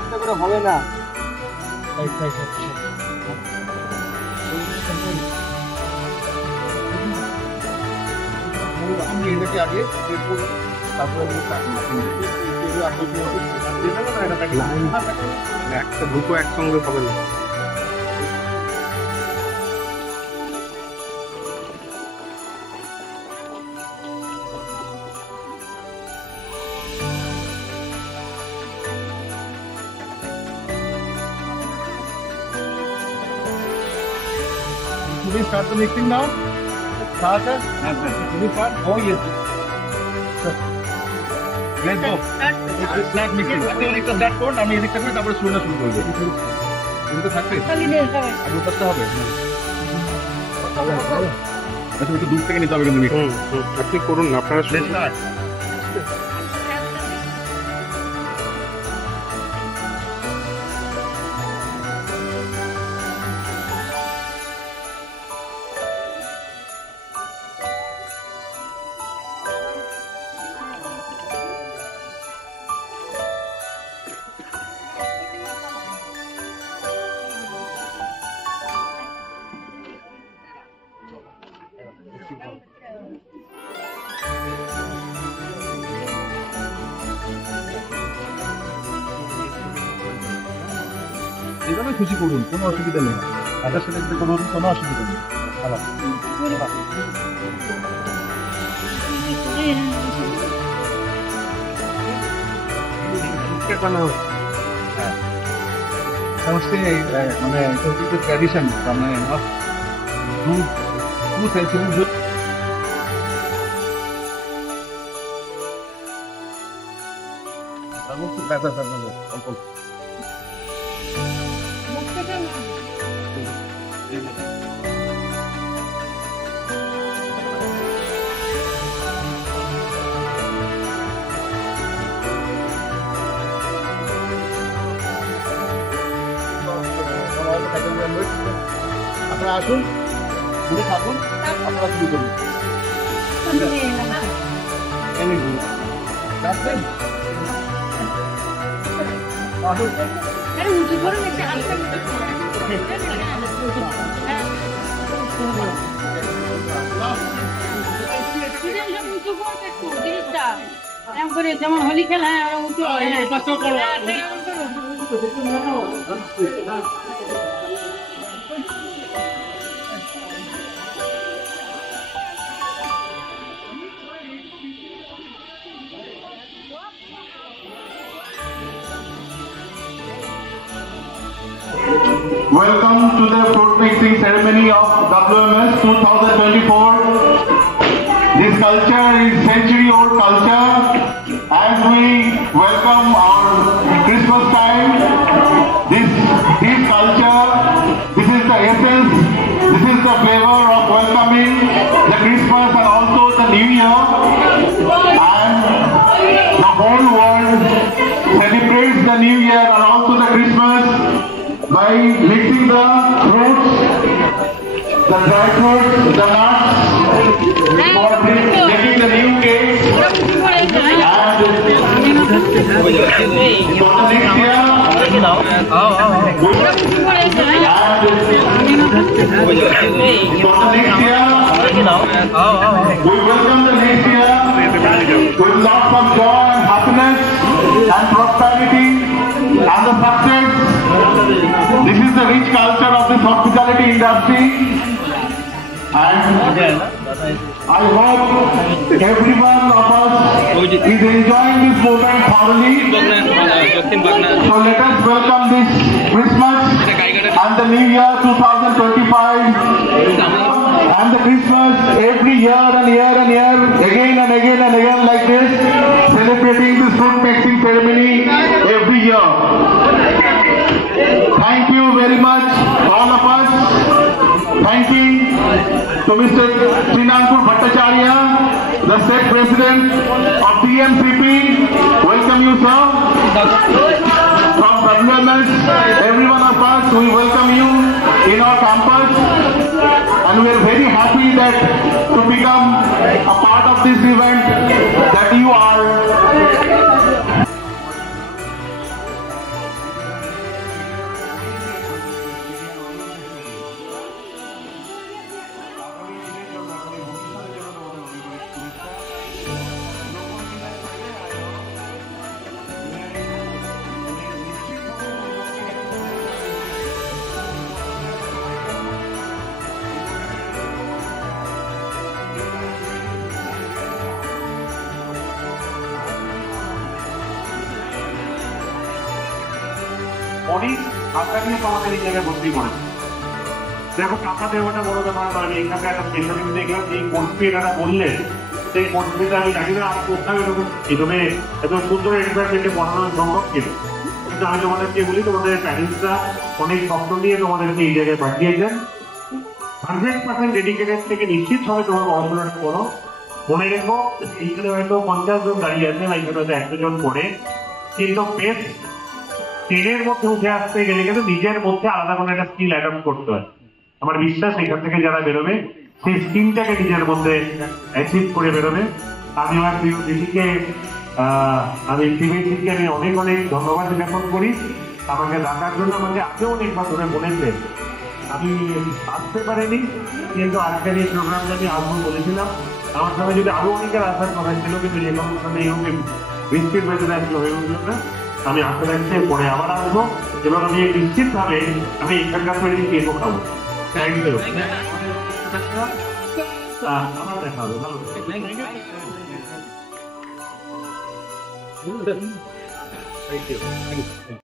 একটা করে হবে না। আমি এটাকে আগে তারপরে একটা দুটো একসঙ্গে হবে না। Should we start the mixing now? Start, sir? Should we start? Oh, yes. Let's go. Start mixing. আপনি এদিকটা start করুন, আমি এদিকটা করি, তারপরে শুরু করবো। শুনতে থাকবে? আগে করতে হবে। আচ্ছা, একটু দূর থেকে নিতে হবে কিন্তু mixing। আপনি করুন না, আপনারা শুনুন। যেভাবে খুশি করুন, কোনো অসুবিধা নেই। তাদের সাথে করুন, কোনো অসুবিধা নেই। মানে ট্র্যাডিশন মানে অল্প আপনারা আসুন, ঘুরে থাকুন, আপনারা শুরু করুন। যেমন হোলি খেলা Welcome to the fruit mixing ceremony of WMS 2024. This culture is century-old culture. As we welcome our Christmas time, this culture, this is the essence, this is the flavor of welcoming the Christmas and also the New Year. And the whole world celebrates the New Year and also the Christmas by mixing the fruits, the dry fruits, the nuts, for making the new cake. And for the next year, we welcome the next year with lots of joy and happiness and prosperity and the success. This is the rich culture of this hospitality industry, and I hope everyone of us is enjoying this moment thoroughly. So let us welcome this Christmas and the New Year 2025 and the Christmas every year and year and year, again and again and again like this, celebrating this fruit mixing ceremony every year. Thank you very much, all of us. Thank you to Mr. Srinankur Bhattacharya, the State President of DMCP. Welcome you, sir. From WMS, every one of us, we welcome you in our campus. And we are very happy that to become a part of this event that you are. অনেক আশা নিয়ে তোমাদের এই জায়গায় ভর্তি করেছে। দেখো টাকা দেওয়াটা বড় ব্যাপার নয়, এখানে একটা স্পেশালিস্ট দেখলাম এই কোর্সে এনারা বললেন, সেই কোর্সটা আমি জানি না আমার কোথাও এরকম এভাবে এত সুন্দর এনভায়রনমেন্টে পড়ানো সম্ভব ছিল, কিন্তু আমি তোমাদেরকে বলি তোমাদের প্যারেন্টসরা অনেক স্বপ্ন নিয়ে তোমাদেরকে এই জায়গায় পাঠিয়েছেন। 100% ডেডিকেটেড থেকে নিশ্চিত হবে তোমার পড়াশোনাটা করো। মনে রেখো এইখানে হয়তো 50 জন দাঁড়িয়ে আছে, বা এইখানে হয়তো 100 জন পড়ে, কিন্তু বেস্ট 10-এর মধ্যে উঠে আসতে গেলে কিন্তু নিজের মধ্যে আলাদা কোনো একটা স্কিল অ্যাডাপ্ট করতে হয়। আমার বিশ্বাস এখান থেকে যারা বেরোবে সেই স্কিলটাকে নিজের মধ্যে অ্যাচিভ করে বেরোবে। আমি আমার প্রিয় দিদিকে আমি সিবিএসইকে আমি অনেক অনেক ধন্যবাদ জ্ঞাপন করি আমাকে ডাকার জন্য। আমাকে আগেও অনেকবার ধরে বলেছে, আমি আসতে পারিনি, কিন্তু আজকের এই প্রোগ্রামটা আমি আসবো বলেছিলাম। আমার সঙ্গে যদি আরো অনেকের আসার কথা ছিল, কিন্তু যে কোনো কারণে এইভাবে বৃষ্টির ভেতরে আসলে হয়ে উঠল না। আমি আশা রাখছি পরে আবার আসবো, এবং আমি নিশ্চিতভাবে আমি এখানকার তৈরি কেকও খাবো। Thank you. আমার দেখা হবে, ভালো। Thank you.